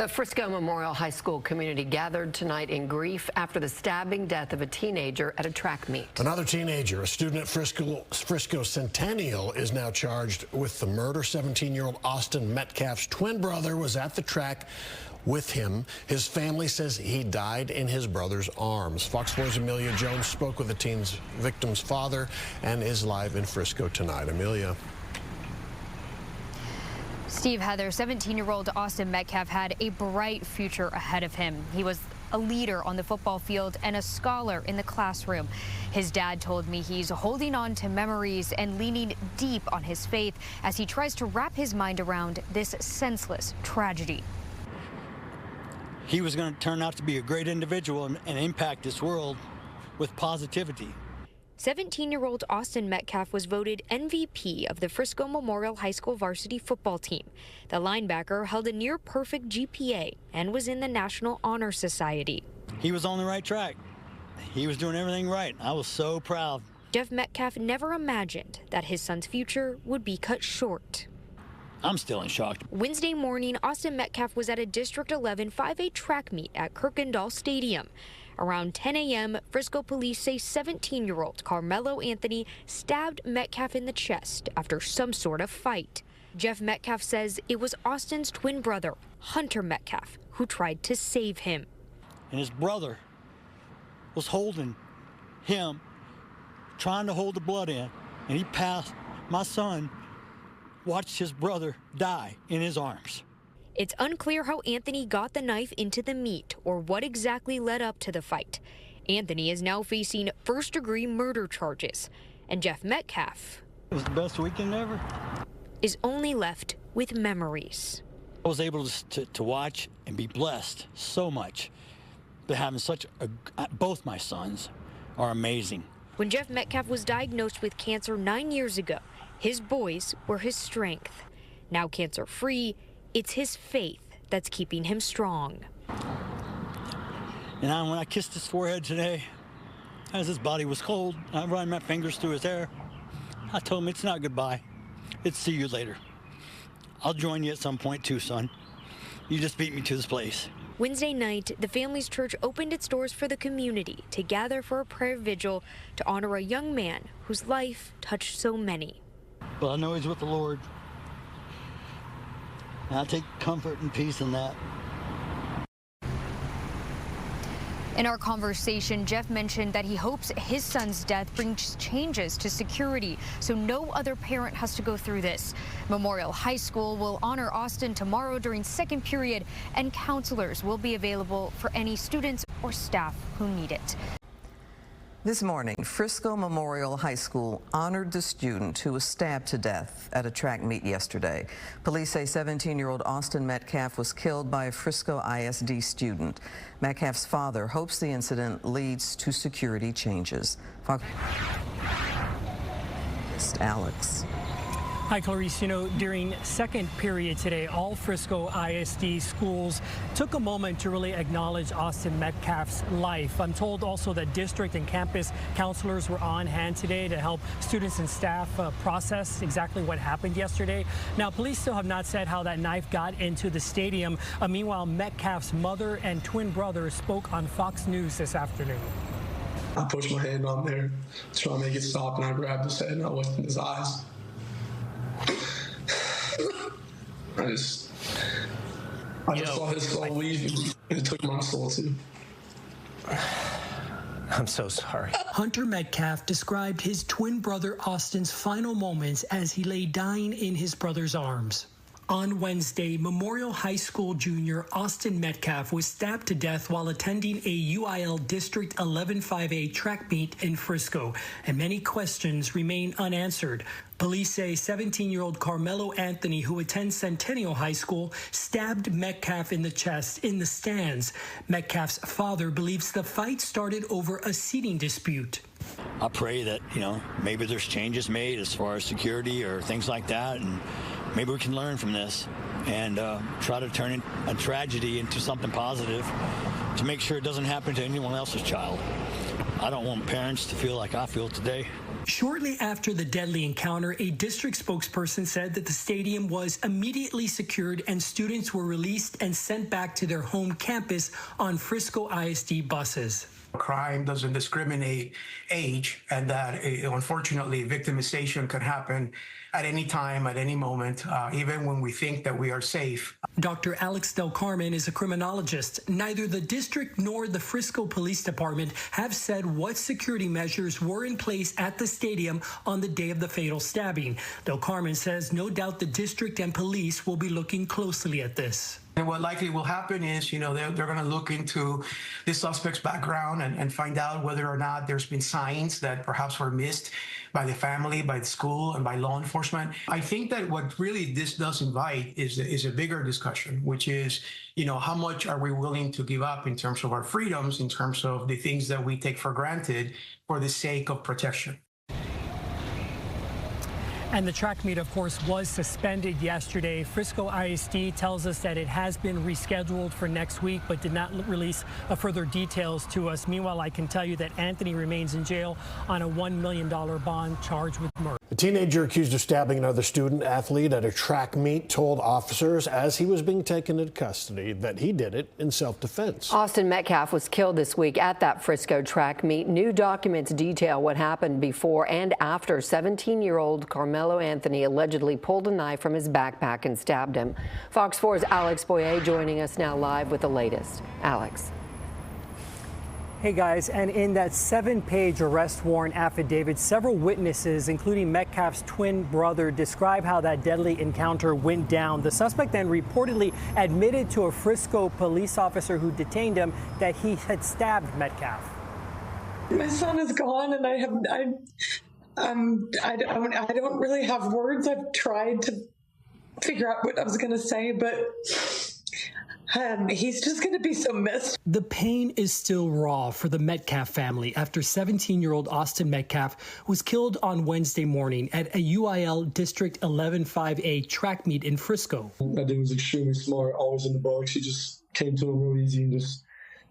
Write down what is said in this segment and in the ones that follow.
The Frisco Memorial High School community gathered tonight in grief after the stabbing death of a teenager at a track meet. Another teenager, a student at Frisco Centennial, is now charged with the murder. 17-year-old Austin Metcalf's twin brother was at the track with him. His family says he died in his brother's arms. Fox 4's Amelia Jones spoke with the teen's victim's father and is live in Frisco tonight. Amelia. Steve, Heather, 17-year-old Austin Metcalf had a bright future ahead of him. He was a leader on the football field and a scholar in the classroom. His dad told me he's holding on to memories and leaning deep on his faith as he tries to wrap his mind around this senseless tragedy. He was going to turn out to be a great individual and impact this world with positivity. 17-year-old Austin Metcalf was voted MVP of the Frisco Memorial High School varsity football team. The linebacker held a near-perfect GPA and was in the National Honor Society. He was on the right track. He was doing everything right. I was so proud. Jeff Metcalf never imagined that his son's future would be cut short. I'm still in shock. Wednesday morning, Austin Metcalf was at a District 11 5A track meet at Kirkendall Stadium. Around 10 a.m., Frisco police say 17-year-old Karmelo Anthony stabbed Metcalf in the chest after some sort of fight. Jeff Metcalf says it was Austin's twin brother, Hunter Metcalf, who tried to save him. And his brother was holding him, trying to hold the blood in, and he passed. My son watched his brother die in his arms. It's unclear how Anthony got the knife into the meat or what exactly led up to the fight. Anthony is now facing first-degree murder charges, and Jeff Metcalf It was the best weekend ever. Is only left with memories. I was able to watch and be blessed so much. But having both my sons are amazing. When Jeff Metcalf was diagnosed with cancer 9 years ago, his boys were his strength. Now cancer-free, it's his faith that's keeping him strong. And when I kissed his forehead today, as his body was cold, I ran my fingers through his hair. I told him it's not goodbye. It's see you later. I'll join you at some point too, son. You just beat me to this place. Wednesday night, the family's church opened its doors for the community to gather for a prayer vigil to honor a young man whose life touched so many. But I know he's with the Lord. And I take comfort and peace in that. In our conversation, Jeff mentioned that he hopes his son's death brings changes to security so no other parent has to go through this. Memorial High School will honor Austin tomorrow during second period, and counselors will be available for any students or staff who need it. This morning, Frisco Memorial High School honored the student who was stabbed to death at a track meet yesterday. Police say 17-year-old Austin Metcalf was killed by a Frisco ISD student. Metcalf's father hopes the incident leads to security changes. Fox Alex. Hi, Clarice. You know, during second period today, all Frisco ISD schools took a moment to really acknowledge Austin Metcalf's life. I'm told also that district and campus counselors were on hand today to help students and staff process exactly what happened yesterday. Now, police still have not said how that knife got into the stadium. Meanwhile, Metcalf's mother and twin brother spoke on Fox News this afternoon. I pushed my hand on there to try to make it stop, and I grabbed his head and I looked in his eyes. I just saw his soul leave, and it took my soul too. I'm so sorry. Hunter Metcalf described his twin brother Austin's final moments as he lay dying in his brother's arms. On Wednesday, Memorial High School junior Austin Metcalf was stabbed to death while attending a UIL District 11 5A track meet in Frisco, and many questions remain unanswered. Police say 17-year-old Karmelo Anthony, who attends Centennial High School, stabbed Metcalf in the chest in the stands. Metcalf's father believes the fight started over a seating dispute. I pray that, maybe there's changes made as far as security or things like that, and maybe we can learn from this and try to turn a tragedy into something positive to make sure it doesn't happen to anyone else's child. I don't want parents to feel like I feel today. Shortly after the deadly encounter, a district spokesperson said that the stadium was immediately secured and students were released and sent back to their home campus on Frisco ISD buses. Crime doesn't discriminate age, and that unfortunately victimization can happen at any time, at any moment, even when we think that we are safe. Dr. Alex Del Carmen is a criminologist. Neither the district nor the Frisco Police Department have said what security measures were in place at the stadium on the day of the fatal stabbing. Del Carmen says no doubt the district and police will be looking closely at this. And what likely will happen is, they're going to look into the suspect's background and find out whether or not there's been signs that perhaps were missed by the family, by the school, and by law enforcement. I think that what really this does invite is a bigger discussion, which is, how much are we willing to give up in terms of our freedoms, in terms of the things that we take for granted for the sake of protection. And the track meet, of course, was suspended yesterday. Frisco ISD tells us that it has been rescheduled for next week, but did not release further details to us. Meanwhile, I can tell you that Anthony remains in jail on a $1 million bond charged with murder. A teenager accused of stabbing another student athlete at a track meet told officers as he was being taken into custody that he did it in self-defense. Austin Metcalf was killed this week at that Frisco track meet. New documents detail what happened before and after 17-year-old Karmelo Anthony allegedly pulled a knife from his backpack and stabbed him. Fox 4's Alex Boyer joining us now live with the latest. Alex. Hey guys, and in that 7-page arrest warrant affidavit, several witnesses, including Metcalf's twin brother, describe how that deadly encounter went down. The suspect then reportedly admitted to a Frisco police officer who detained him that he had stabbed Metcalf. My son is gone, and I don't really have words. I've tried to figure out what I was going to say, but he's just going to be so missed. The pain is still raw for the Metcalf family after 17-year-old Austin Metcalf was killed on Wednesday morning at a UIL District 11-5A track meet in Frisco. That dude was extremely smart, always in the box. He just came to him real easy, and just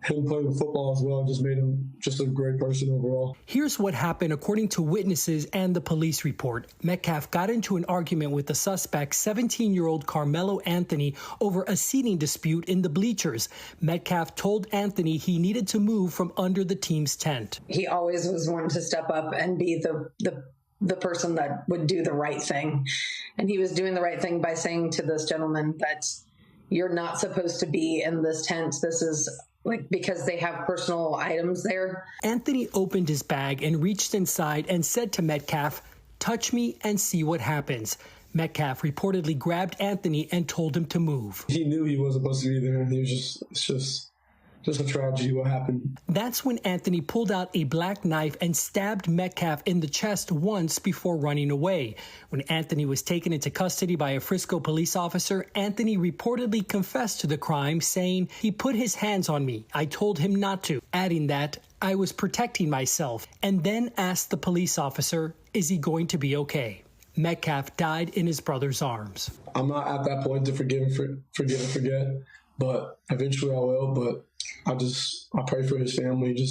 him playing with football as well just made him just a great person overall. Here's what happened according to witnesses and the police report. Metcalf got into an argument with the suspect, 17-year-old Karmelo Anthony, over a seating dispute in the bleachers. Metcalf told Anthony he needed to move from under the team's tent. He always was one to step up and be the person that would do the right thing. And he was doing the right thing by saying to this gentleman that you're not supposed to be in this tent. This is because they have personal items there. Anthony opened his bag and reached inside and said to Metcalf, "Touch me and see what happens." Metcalf reportedly grabbed Anthony and told him to move. He knew he wasn't supposed to be there. He was just a tragedy what happened. That's when Anthony pulled out a black knife and stabbed Metcalf in the chest once before running away. When Anthony was taken into custody by a Frisco police officer, Anthony reportedly confessed to the crime, saying, "He put his hands on me. I told him not to," adding that, "I was protecting myself," and then asked the police officer, "Is he going to be okay?" Metcalf died in his brother's arms. I'm not at that point to forgive and forget, but eventually I will. But I pray for his family.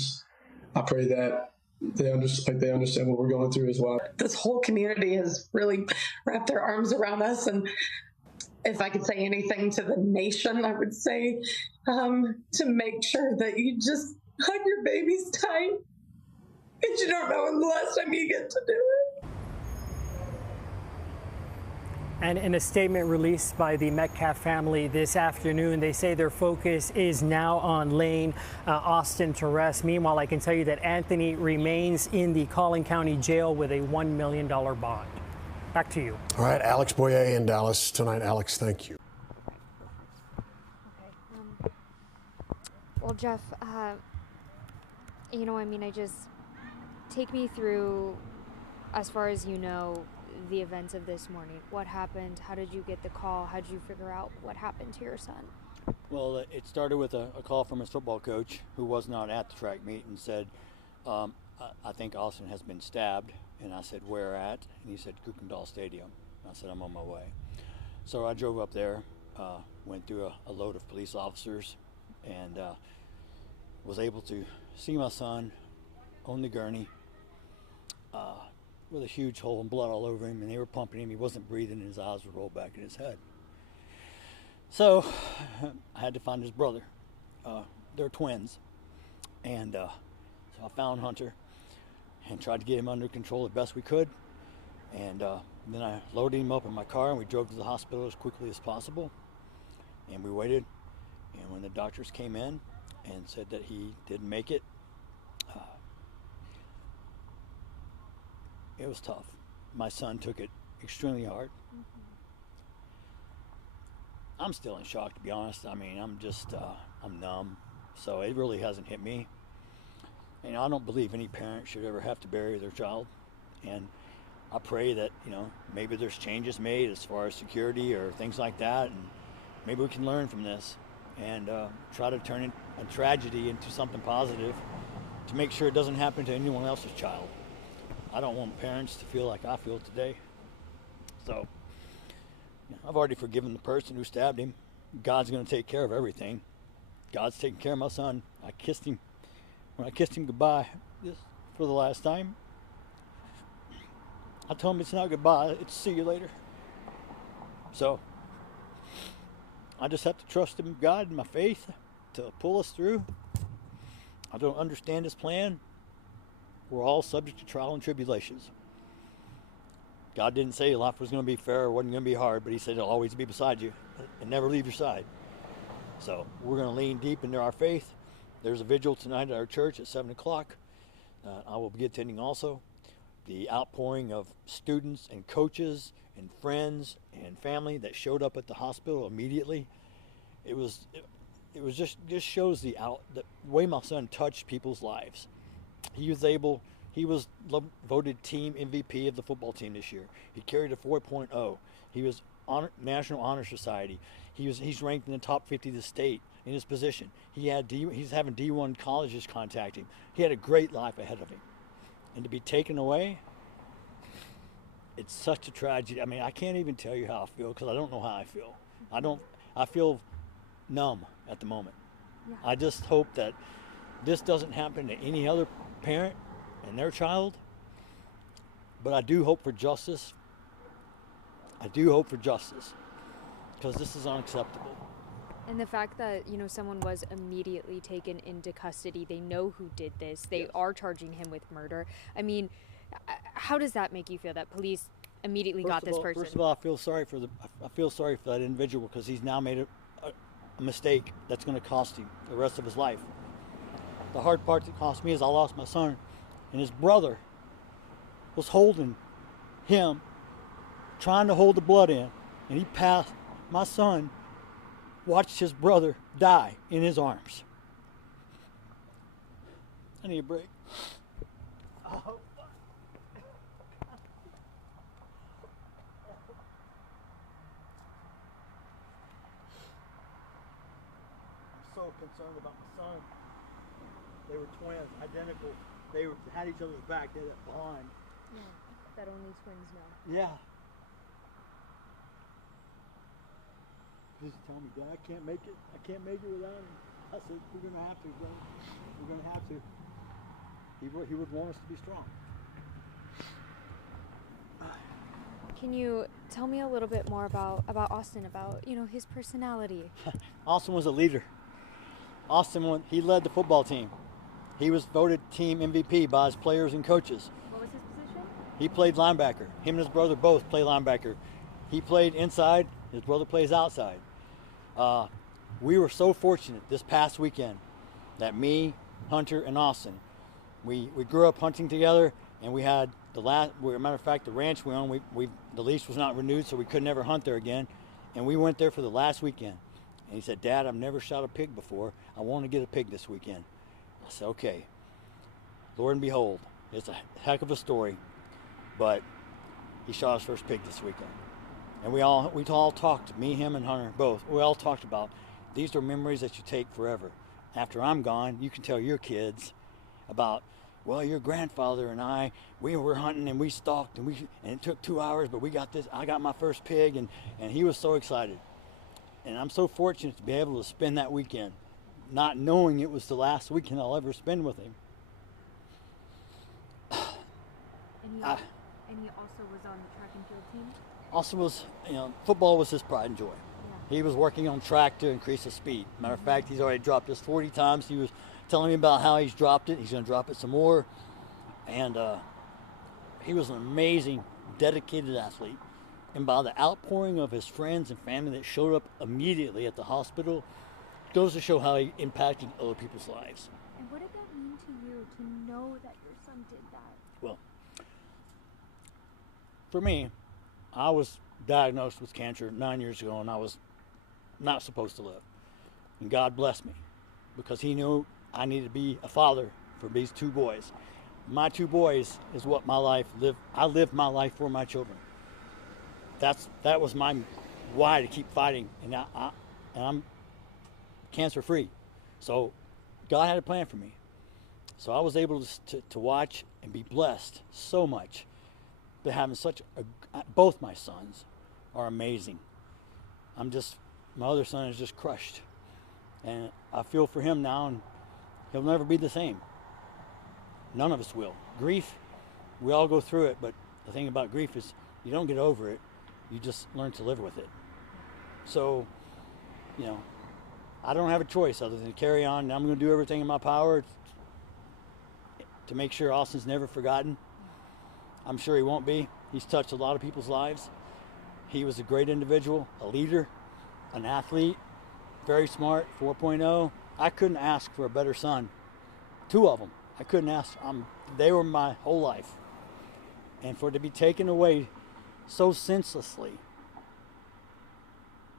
I pray that they understand what we're going through as well. This whole community has really wrapped their arms around us, and if I could say anything to the nation, I would say to make sure that you just hug your babies tight, because you don't know when the last time you get to do it. And in a statement released by the Metcalf family this afternoon, they say their focus is now on laying Austin to rest. Meanwhile, I can tell you that Anthony remains in the Collin County Jail with a $1 million bond. Back to you. All right, Alex Boyer in Dallas tonight. Alex, thank you. Okay. Well, Jeff, take me through, as far as you know, the events of this morning. What happened? How did you get the call? How did you figure out what happened to your son? Well, it started with a call from his football coach, who was not at the track meet, and said, I think Austin has been stabbed. And I said, where at? And he said, Kukendall Stadium. And I said, I'm on my way. So I drove up there, went through a load of police officers, and was able to see my son on the gurney. with a huge hole and blood all over him, and they were pumping him. He wasn't breathing, and his eyes were rolled back in his head. So I had to find his brother. They're twins. And so I found Hunter and tried to get him under control as best we could. And then I loaded him up in my car, and we drove to the hospital as quickly as possible. And we waited. And when the doctors came in and said that he didn't make it, it was tough. My son took it extremely hard. I'm still in shock, to be honest. I mean, I'm numb. So it really hasn't hit me. And I don't believe any parent should ever have to bury their child. And I pray that, maybe there's changes made as far as security or things like that. And maybe we can learn from this and try to turn a tragedy into something positive to make sure it doesn't happen to anyone else's child. I don't want parents to feel like I feel today. So I've already forgiven the person who stabbed him. God's going to take care of everything. God's taking care of my son. I kissed him. When I kissed him goodbye for the last time, I told him it's not goodbye, it's see you later. So I just have to trust him, God, and my faith to pull us through. I don't understand his plan. We're all subject to trial and tribulations. God didn't say life was going to be fair or wasn't going to be hard, but he said he'll always be beside you and never leave your side. So we're going to lean deep into our faith. There's a vigil tonight at our church at 7 o'clock. I will be attending also. The outpouring of students and coaches and friends and family that showed up at the hospital immediately. It was just shows the way my son touched people's lives. He was voted team MVP of the football team this year. He carried a 4.0. He was National Honor Society. He's ranked in the top 50 of the state in his position. He's having D1 colleges contact him. He had a great life ahead of him. And to be taken away, it's such a tragedy. I mean, I can't even tell you how I feel because I don't know how I feel. I feel numb at the moment. Yeah. I just hope that this doesn't happen to any other parent and their child. But I do hope for justice. Because this is unacceptable. And the fact that, someone was immediately taken into custody, they know who did this, they are charging him with murder. I mean, how does that make you feel that police immediately got this person? First of all, I feel sorry for that individual because he's now made a mistake that's going to cost him the rest of his life. The hard part that cost me is I lost my son, and his brother was holding him, trying to hold the blood in, and he passed. My son watched his brother die in his arms. I need a break. Oh. I'm so concerned about my son. They were twins, identical. They had each other's back. They had that bond. Yeah, that only twins know. Yeah. Just tell me, Dad, I can't make it. I can't make it without him. I said, we're going to have to, bro. We're going to have to. He would want us to be strong. Can you tell me a little bit more about Austin, about, his personality? Austin was a leader. He led the football team. He was voted team MVP by his players and coaches. What was his position? He played linebacker. Him and his brother both play linebacker. He played inside. His brother plays outside. We were so fortunate this past weekend that me, Hunter, and Austin, we grew up hunting together, and we had matter of fact, the ranch we own, the lease was not renewed, so we could never hunt there again. And we went there for the last weekend. And he said, Dad, I've never shot a pig before. I want to get a pig this weekend. I said, okay. Lord and behold, it's a heck of a story, but he shot his first pig this weekend. And we all talked, me, him, and Hunter, both. We all talked about these are memories that you take forever. After I'm gone, you can tell your kids about, well, your grandfather and we were hunting and we stalked and it took 2 hours, but we got this. I got my first pig, and he was so excited. And I'm so fortunate to be able to spend that weekend, not knowing it was the last weekend I'll ever spend with him. And he also was on the track and field team? Austin was, football was his pride and joy. Yeah. He was working on track to increase his speed. Matter of fact, he's already dropped this 40 times. He was telling me about how he's dropped it. He's going to drop it some more. And he was an amazing, dedicated athlete. And by the outpouring of his friends and family that showed up immediately at the hospital, goes to show how he impacted other people's lives. And what did that mean to you to know that your son did that? Well, for me, I was diagnosed with cancer 9 years ago, and I was not supposed to live. And God blessed me because he knew I needed to be a father for these two boys. My two boys is what my life lived. I lived my life for my children. That was my why to keep fighting, and I'm cancer free. So God had a plan for me. So I was able to watch and be blessed so much to having both my sons are amazing. My other son is just crushed. And I feel for him now, and he'll never be the same. None of us will. Grief, we all go through it, but the thing about grief is you don't get over it, you just learn to live with it. So, I don't have a choice other than to carry on, and I'm going to do everything in my power to make sure Austin's never forgotten. I'm sure he won't be. He's touched a lot of people's lives. He was a great individual, a leader, an athlete, very smart, 4.0. I couldn't ask for a better son. Two of them. I couldn't ask. They were my whole life. And for it to be taken away so senselessly,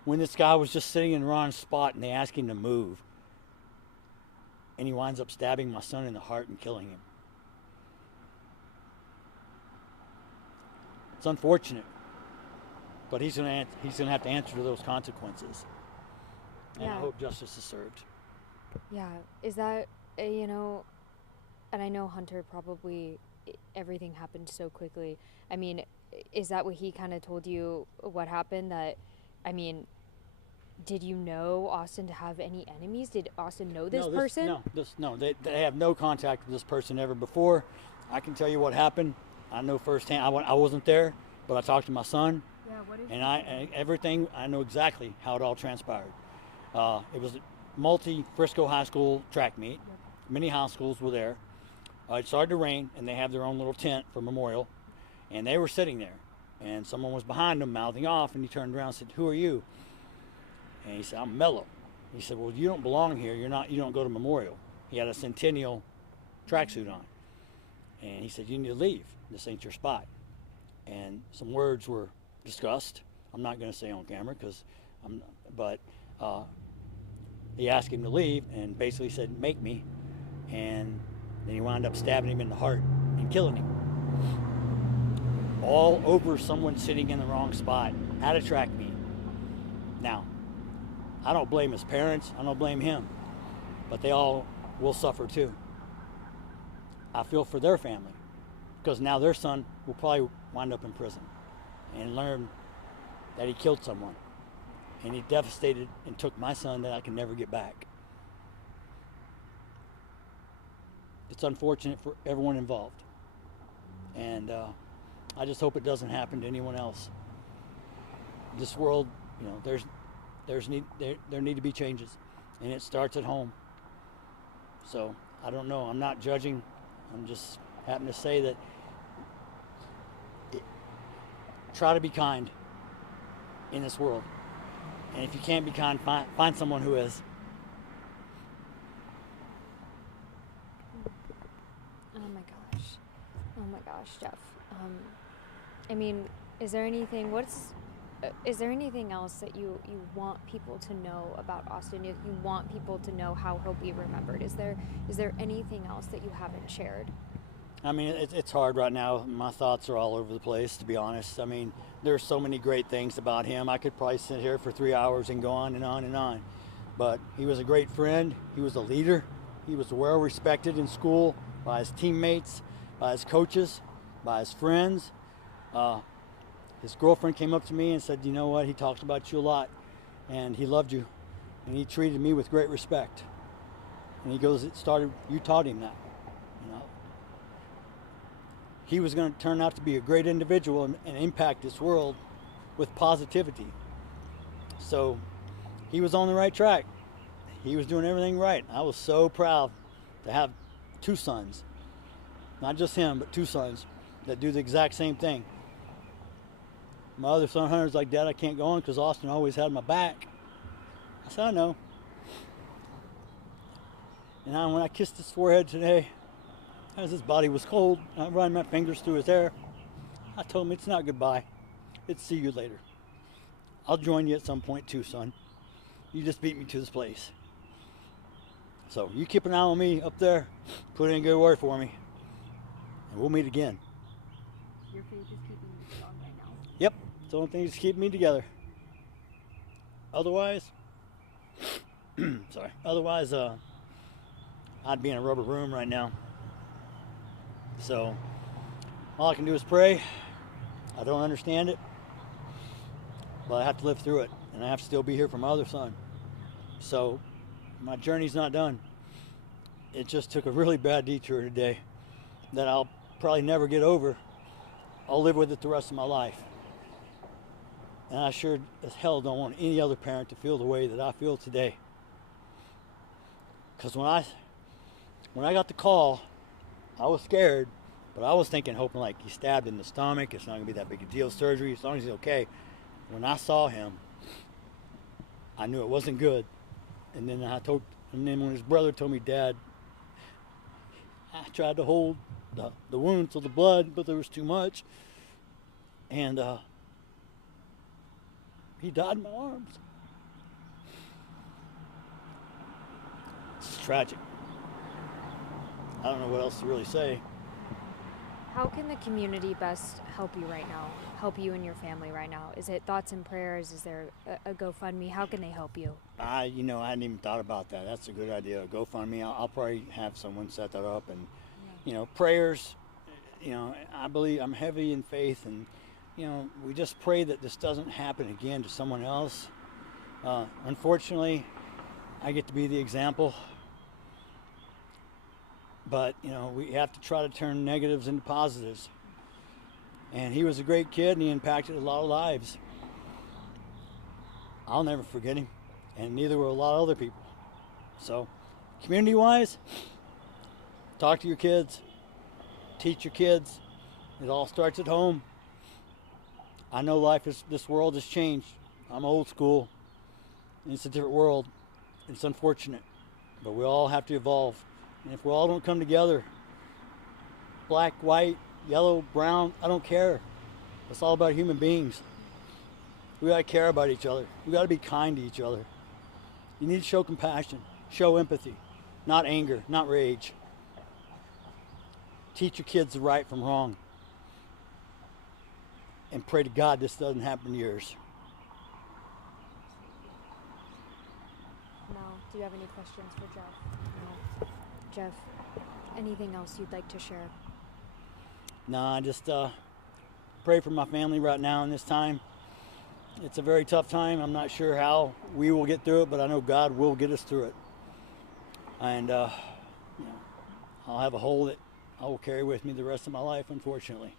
when this guy was just sitting in Ron's spot and they asked him to move, and he winds up stabbing my son in the heart and killing him. It's unfortunate, but he's gonna have to answer to those consequences. And I hope justice is served. Yeah, is that, and I know Hunter probably, everything happened so quickly. I mean, is that what he kind of told you what happened? Did you know Austin to have any enemies? Did Austin know this person? No, they have no contact with this person ever before. I can tell you what happened. I know firsthand. I wasn't there, but I talked to my son. Yeah, what is everything, I know exactly how it all transpired. It was a multi-Frisco high school track meet. Yep. Many high schools were there. It started to rain, and they have their own little tent for Memorial, and they were sitting there. And someone was behind them mouthing off, and he turned around and said, "Who are you?" And he said, "I'm Mello." He said, "Well, you don't belong here. You don't go to Memorial." He had a Centennial tracksuit on. And he said, "You need to leave. This ain't your spot." And some words were discussed. I'm not going to say on camera but he asked him to leave and basically said, "Make me." And then he wound up stabbing him in the heart and killing him. All over someone sitting in the wrong spot at a track meet. Now, I don't blame his parents. I don't blame him. But they all will suffer too. I feel for their family because now their son will probably wind up in prison and learn that he killed someone. And he devastated and took my son that I can never get back. It's unfortunate for everyone involved. And I just hope it doesn't happen to anyone else. This world, there need to be changes, and it starts at home. So I don't know. I'm not judging. I'm just happen to say that try to be kind in this world, and if you can't be kind, find someone who is. Oh my gosh, Jeff. Is there anything else that you want people to know about Austin? You want people to know how he'll be remembered? Is there anything else that you haven't shared? It's hard right now. My thoughts are all over the place, to be honest. There's so many great things about him. I could probably sit here for 3 hours and go on and on and on. But he was a great friend. He was a leader. He was well respected in school by his teammates, by his coaches, by his friends. His girlfriend came up to me and said, "You know what? He talks about you a lot, and he loved you, and he treated me with great respect." And he goes, "You taught him that." he was going to turn out to be a great individual and impact this world with positivity. So he was on the right track. He was doing everything right. I was so proud to have two sons, not just him, but two sons that do the exact same thing. My other son, Hunter's like, Dad, I can't go on because Austin always had my back. I said, I know. And when I kissed his forehead today, as his body was cold, I ran my fingers through his hair. I told him, it's not goodbye. It's see you later. I'll join you at some point too, son. You just beat me to this place. So you keep an eye on me up there. Put in a good word for me. And we'll meet again. Your faith is keeping you strong right now. Yep. It's the only thing that's keeping me together. Otherwise, Otherwise, I'd be in a rubber room right now. So all I can do is pray. I don't understand it, but I have to live through it, and I have to still be here for my other son. So my journey's not done. It just took a really bad detour today that I'll probably never get over. I'll live with it the rest of my life. And I sure as hell don't want any other parent to feel the way that I feel today. Because when I got the call, I was scared, but I was hoping like he's stabbed in the stomach. It's not gonna be that big a deal, surgery, as long as he's okay. When I saw him, I knew it wasn't good. And then when his brother told me, Dad, I tried to hold the wound to the blood, but there was too much. And he died in my arms. It's tragic. I don't know what else to really say. How can the community best help you right now? Help you and your family right now? Is it thoughts and prayers? Is there a GoFundMe? How can they help you? I hadn't even thought about that. That's a good idea. GoFundMe. I'll probably have someone set that up, and prayers. I believe I'm heavy in faith, and we just pray that this doesn't happen again to someone else. Unfortunately, I get to be the example. But, we have to try to turn negatives into positives. And he was a great kid, and he impacted a lot of lives. I'll never forget him, and neither will a lot of other people. So, community-wise, talk to your kids, teach your kids. It all starts at home. I know this world has changed. I'm old school, and it's a different world. It's unfortunate, but we all have to evolve. And if we all don't come together, black, white, yellow, brown, I don't care. It's all about human beings. We gotta care about each other. We gotta be kind to each other. You need to show compassion, show empathy, not anger, not rage. Teach your kids the right from wrong. And pray to God this doesn't happen to yours. No. Do you have any questions for Jeff? No. Jeff, anything else you'd like to share? No, I just pray for my family right now in this time. It's a very tough time. I'm not sure how we will get through it, but I know God will get us through it. And I'll have a hole that I will carry with me the rest of my life, unfortunately.